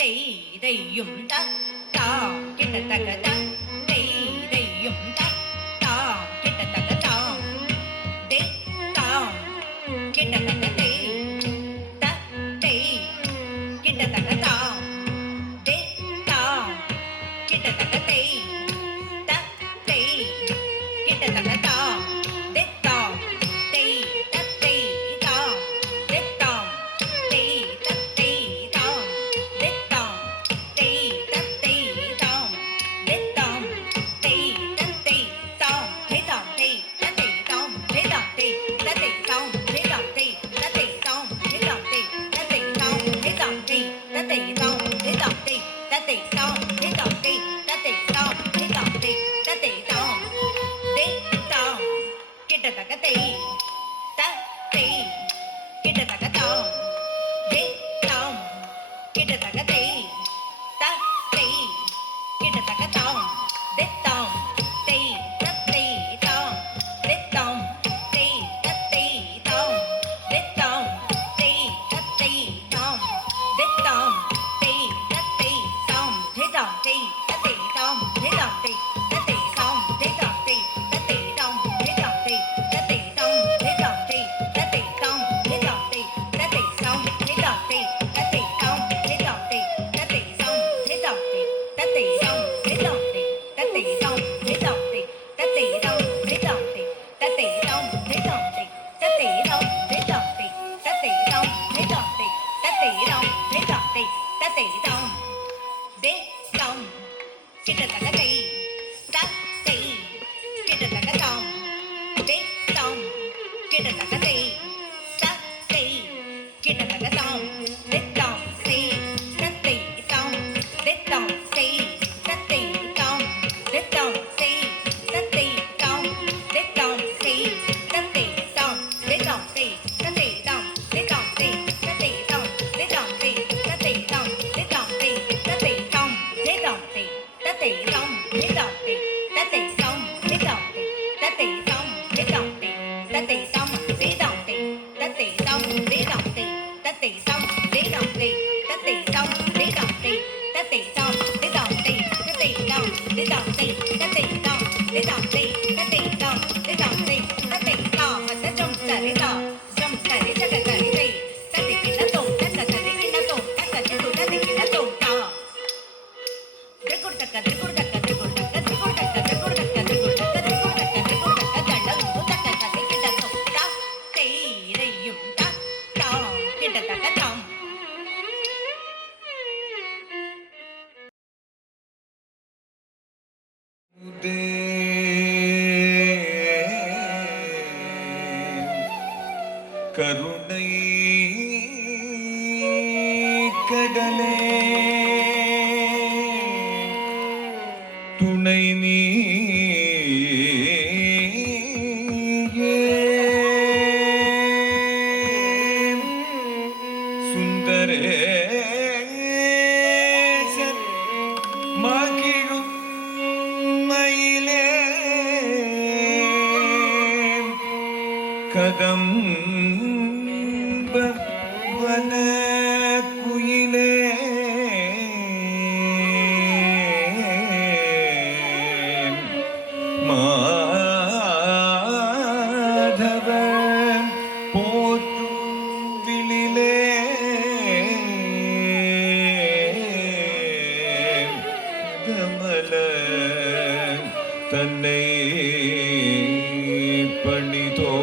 தெய்தையும் தாம் கிட்டத்தக்க தெய்தையும் தாம் கிட்டத்தக்க தாம் கிட்டத்தக்க கிட்டத்தக்க தாம் கிட்டத்தக்க கிட்டத்தக்க தாம் கருணை கடலே துணை நீ சுந்தரேசன் மகிழும் மயிலே கதம் வன குயிலே மாதவன் போற்றும் விழிலே கமல தன்னை பணிதோ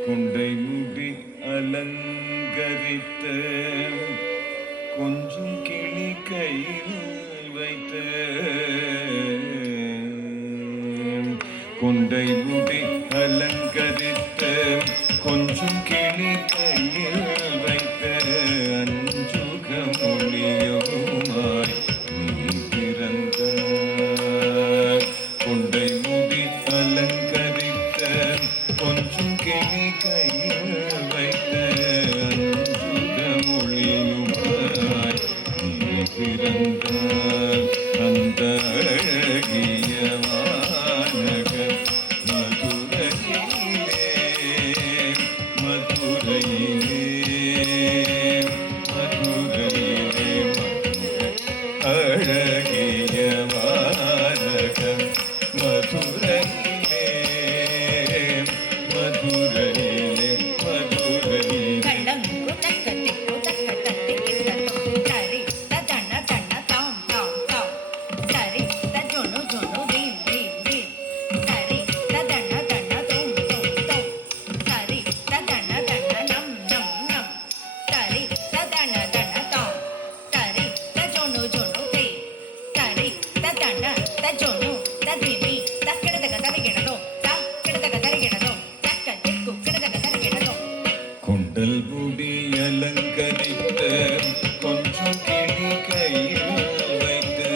குண்டை முடி அலங்கரித்த கொஞ்சம் கிளி கையில் வைத்த குண்டை முடி அலங்கரித்த கொஞ்சம் கிளி கையில் வைத்த அஞ்சுக மொழியுமாய் நீ பிறந்த குண்டை முடி அலங்கரித்த கொஞ்சம் கிளி கையில் வைத்த அஞ்சுக மொழியுமாய் நீ பிறந்த தீமி தக்கிடதக தரிகிடதோ தக்கிடதக தரிகிடதோ தக்க திக்கு கிடதக தரிகிடதோ கொண்டல் முடி அலங்கரித்த கொஞ்சம் கிளி கையில் வைத்து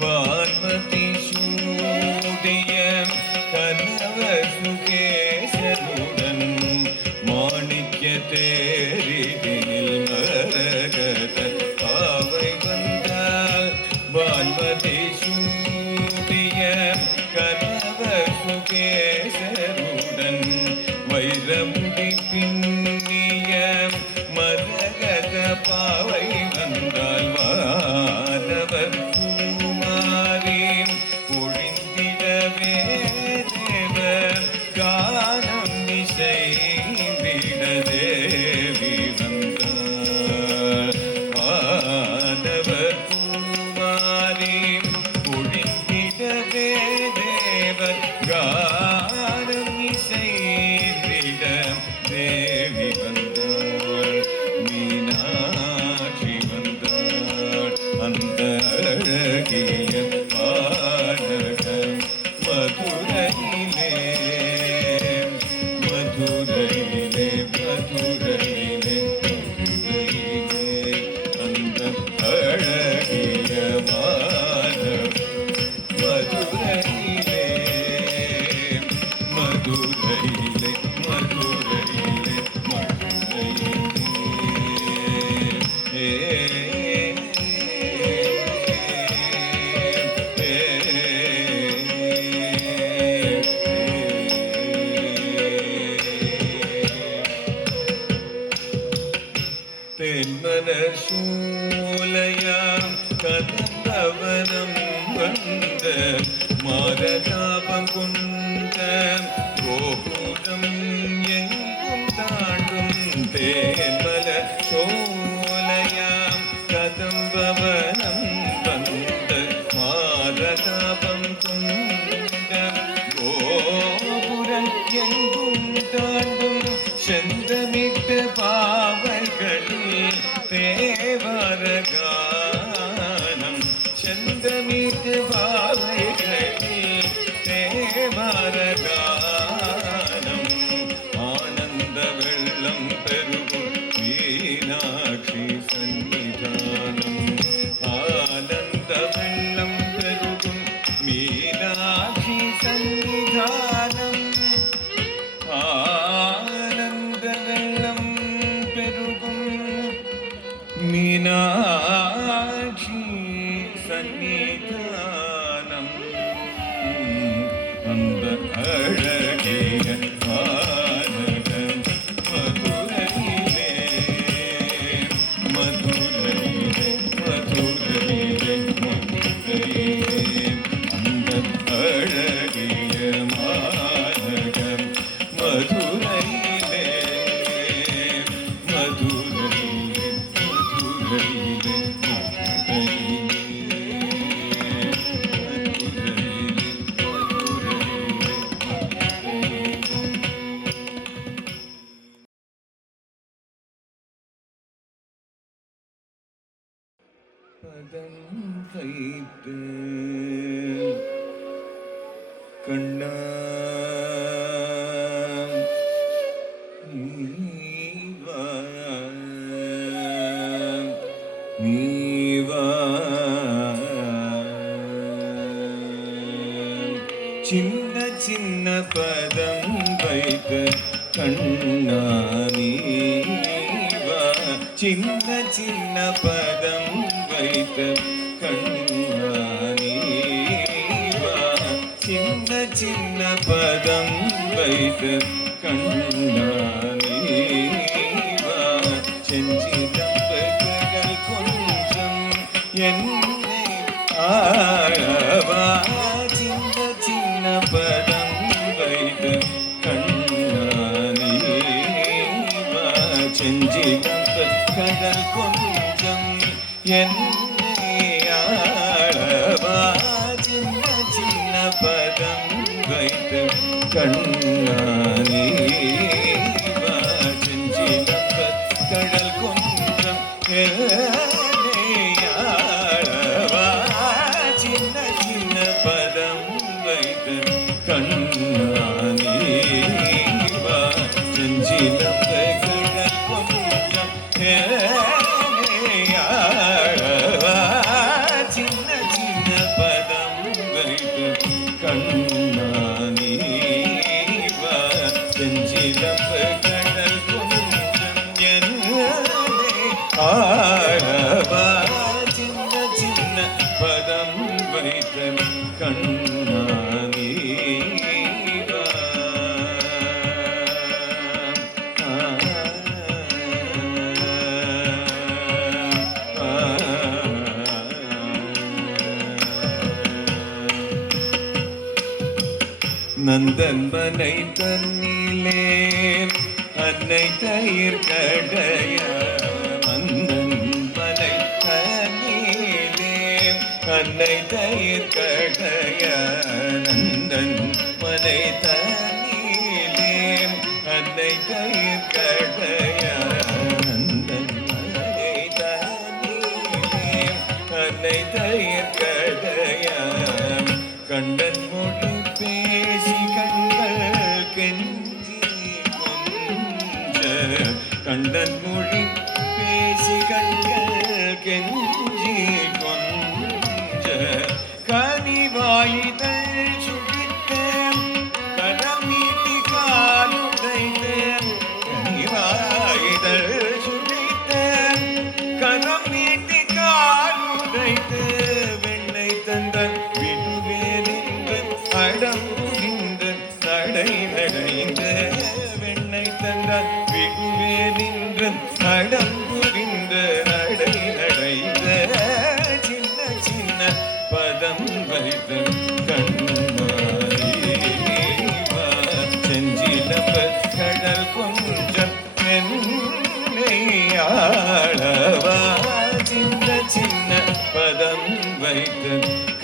வான்மதி சூடிய கனவ சுகேசனுடன் மாணிக்க தேரிதில் மரகத பாவை வந்தால் வான்மதி சூடிய கனவ சுகேசனுடன் வைரமுடி பின்னிய மரகத பாவை வந்தால் வானவர் பூமாரி பொழிந்திடவே தேவர் கானம் இசைந்திட தேவி வந்தார் வானவர் பூமாரி பொழிந்திடவே தேவர் கானம் இசைந்திட தேவி வந்தார் மீனாட்சி வந்தார் அந்த அழகிய பாடகம் மதுரையிலே மதுரையிலே மதுரையிலே மதுரையிலே அந்த அழகிய மாதம் மதுரையிலே மதுரையிலே மதுரையிலே தென்மன சூலையாம் கதம்பவனம் வந்த மாரதாபம் கொண்ட கோபுரம் எங்கும் தாண்டும் தேன்மல சோலையாம் கதம்பவனம் வந்த மாரதாபம் கொண்ட கோபுரம் எங்கும் தாண்டும் செந்தமிட்ட பாவைகளில் தேவரகானம் செந்தமிட்ட பாவைகளில் தேவரகானம் ஆனந்த வெள்ளம் பெருகும் மீனாட்சி சன்னிதானம் ஆனந்த வெள்ளம் பெருகும் மீனாட்சி சன்னிதானம் ஆனந்த வெள்ளம் பெருகும் மீனாட்சி சன்னிதானம் அந்த அழகிய பாடகம் மதுரையிலே மதுரையிலே மதுரையிலே மதுரையிலே அந்த அழகிய மாநகம் மதுரையிலே மதுரையிலே மதுரையிலே பதம் வைத்து கண்ணா நீவா சின்ன சின்ன பதம் வைத்து கண்ணா நீவா சின்ன சின்ன பதம் வைத்து கண்ணா நீவா சின்ன சின்ன பதம் வைத்து கண்ணா நீவா செஞ்சிடம்புகள் கொஞ்சம் என்னை ஆழவா சின்ன சின்ன பதம் வைத்து கண்ணா நீவா செஞ்சிடம்புகள் கொஞ்சம் என்னை ஆளவா சின்ன சின்ன பதம் வைத்து கண்ணானே வா செஞ்சிலம்ப கடல் கொஞ்சம் என்னை ஆளவா சின்ன சின்ன பதம் வைத்து கண்ணானே வா செஞ்சிலம்ப கடல் கொஞ்சம் என்னை ஆளவா சின்ன சின்ன பதம் வைத்து கண்ணானே வா செஞ்சிலம்ப கடல் கொஞ்சம் என்னை ஆளவா சின்ன சின்ன பதம் வைத்த கண்ணானே வா. நந்தன் மனை தன்னிலே அன்னை தயிர் கடைய நந்தன் மனை தன்னிலே அன்னை தயிர் கடைய நந்தன் மனை தன்னிலே அன்னை தயிர் கடைய நந்தன் மனை தன்னிலே அன்னை தயிர் கடைய கண்டன் மொழி பேசி கண்கள் கெஞ்சி கொஞ்ச கண்டன் மொழி பேசி கண்கள் கெஞ்சி கொஞ்ச கனிவாயிதழ் சுழித்த கடம் நீட்டி காலுடைத்த கனிவாயிதழ் சுழித்த கடம் நீட்டி காலுடைத்த வெண்ணை தந்தன் அடம்புகின்ற நடை நடைந்த வெண்ணை தந்தால் வெகுவே நின்ற அடம்புகின்ற நடை நடைந்த சின்ன சின்ன பதம் வைத்த கண்மாரிவா செஞ்சிலம்ப கடல் கொஞ்சம் என்னை ஆளவா சின்ன சின்ன பதம் வைத்த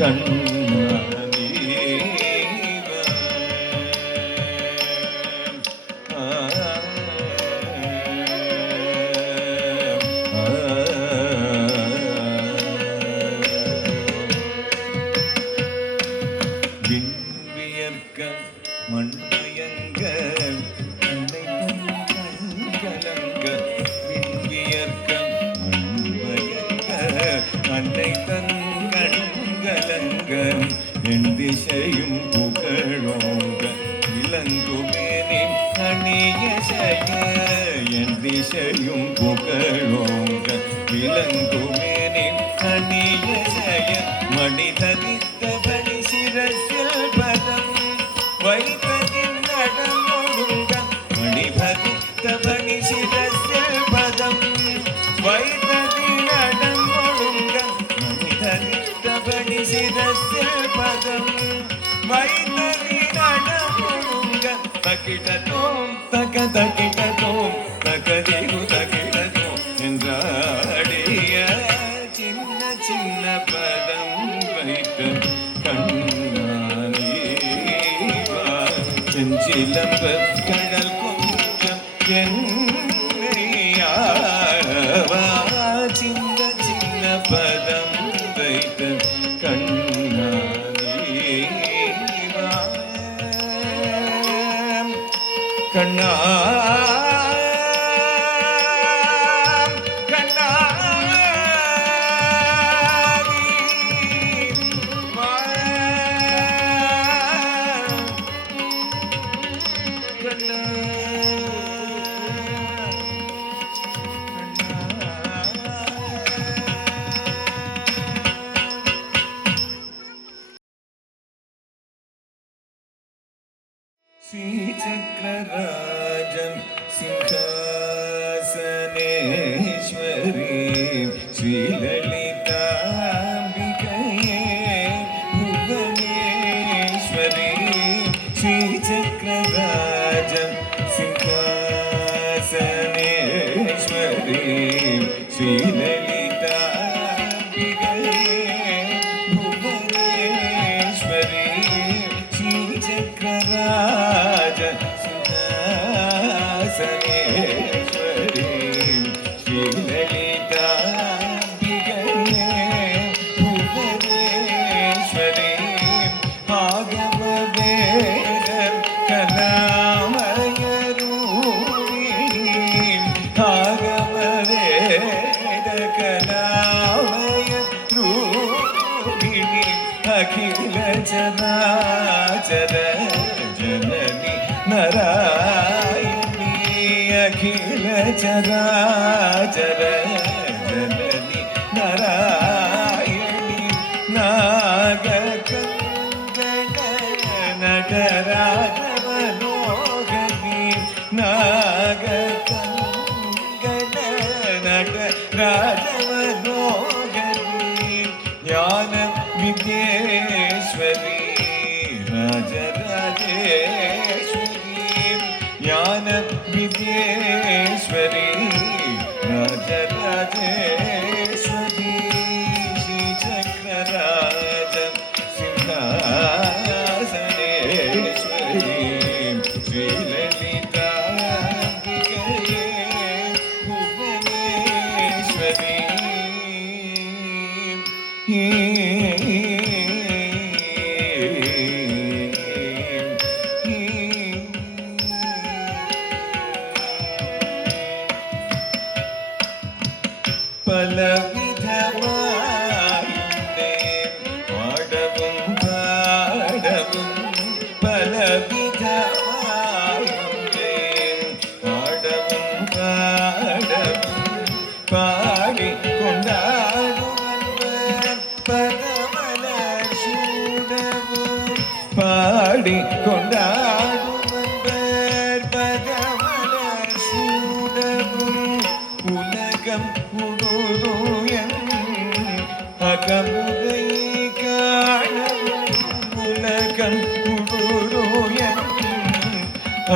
கண்மாரி மண்மயங்க அன்னை கண்கலங்க விண்வியர்க்க மண்மயங்க அன்னை தன் கண்கலங்க என் திசையும் புகழோங்க விளங்குமேனே அணிய செய்ய என் திசையும் புகழோங்க விளங்குமேனே அணிய செய்ய மனிதரித்த பணி சிரசில் பதம் வைத்ததின் நடமொழுங்க மணிபதித்த பணி சிரசில் பதம் வைத்ததின் நடமொழுங்க மனிதரித்த பணி சிரசில் பதம் வைத்ததின் நடமொழுங்க தக்கிடத்தோம் தக்க தக்கிடத்தோம் தக்கதிகு தக்கிடத்தோம் என்றாடிய சின்ன சின்ன பதம் வைத்த கண்ணானே வா செஞ்சிலம்ப கடல் கொஞ்சம் என்னை ஆளவா சின்ன சின்ன பதம் வைத்த கண்ணானே வா கண்ணா श्रीचक्रराजं सिंहासनेश्वरी श्रीललिताम्बिकये भुवनेश्वरी श्रीचक्रराजं सिंहासनेश्वरी श्रीललिताम्बिकये अखिल चराचर जननी नारायणी अखिल चराचर जननी नारायणी नागकंगन नटराज मनोहरी नागकंगन नटराज मनोहरी ज्ञान विद्येश्वरी राजराजेश्वरी ज्ञान विद्येश्वरी राजराजेश्वरी श्रीचक्रराज सिंहासनेश्वरी श्रीललिताम्बिके भुवनेश्वरी பலவிதமாயுண்டே பாடவும் பாடவும் பலவிதமாயுண்டே பாடவும் பாடவும் பாடி கொண்டாடுவன் பதமலர் சூடவும் பாடி கொண்டாடுவன் பதமலர் சூடவும் உலகம் உடுதுயன் அகமுதை காணவும் உலகம் உடுதுயன்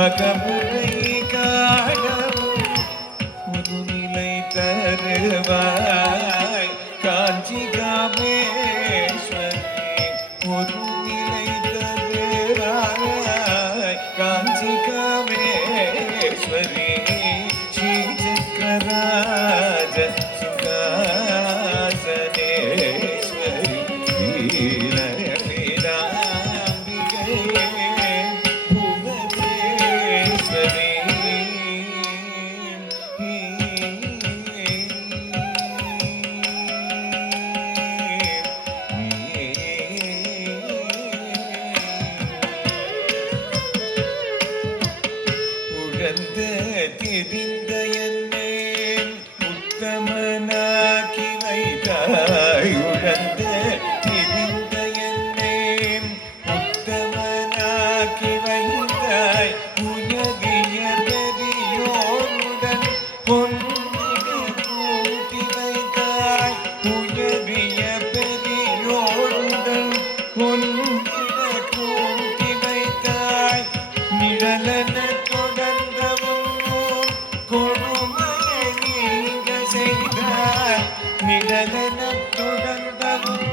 அகமுதை காணவும் ஒரு நிலை தருவாய் காஞ்சி காமேஸ்வரி ஒரு நிலை தருவாய் காஞ்சி காமேஸ்வரி श्रीचक्रराज सिंहासनेश्वरी ललिताम्बिके भुवनेश्वरी உழந்து திரிந்த என்னை உத்தமனாக்கி வைத்தாய் உழந்து திரிந்த என்னை உத்தமனாக்கி வைத்தாய் உயரிய பெரியோருடன் பொன்னிட கூட்டி வைத்தாய் உயரிய பெரியோருடன் பொன்னிட கூட்டி வைத்தாய் நிழலன தொடர்ந்தவும் கொடுமையை நீங்க செய்தாய் நிழலன தொடர்ந்தவும்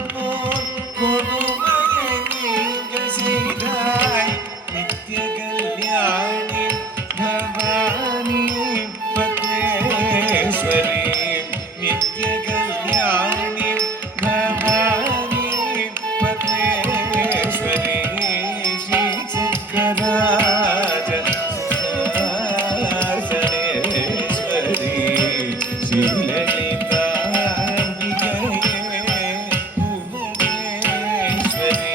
கொடுமையை நீங்க செய்தாய் நித்ய கல்யாணி பவானி பத்மேஸ்வரி நித்ய கல்யாணி பவானி பத்மேஸ்வரி ஸ்ரீ சக்கராஜ சிंहासनेश्वरी श्रीललिताम्बिके भुवनेश्वरी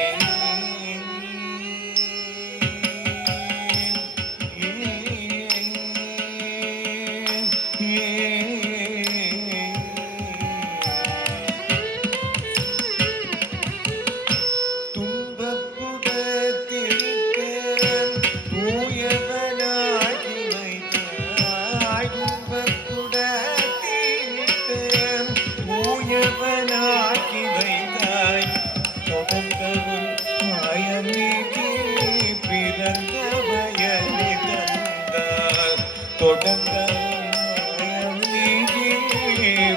துன்பப்புடத்திருக்கேன் தூயவனாகி வைத்தாய் துன்பப்புடத்திருக்கேன் தூயவனாகி வைத்தாய் தொடர்ந்தவும் மாயமிகி பிறந்த பயனி தந்தாய் தொடர்ந்தவும் மாயமிகி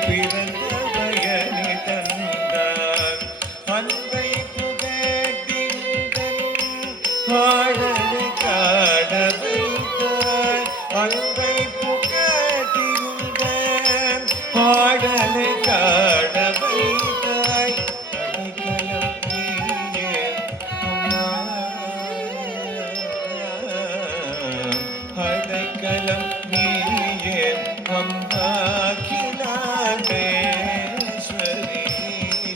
பிறந்த பயனி தந்தாய் அன்பை புகட்டிந்தன் ஆடலை காட வைத்தாய் அன்பை புகட்டிந்தன் ஆடலை காட வைத்தாய் அடைக்கலம் நீயே அம்மா அடைக்கலம் நீயே அம்மா கிலாண்டேஸ்வரி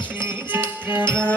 ஸ்ரீ சக்கரா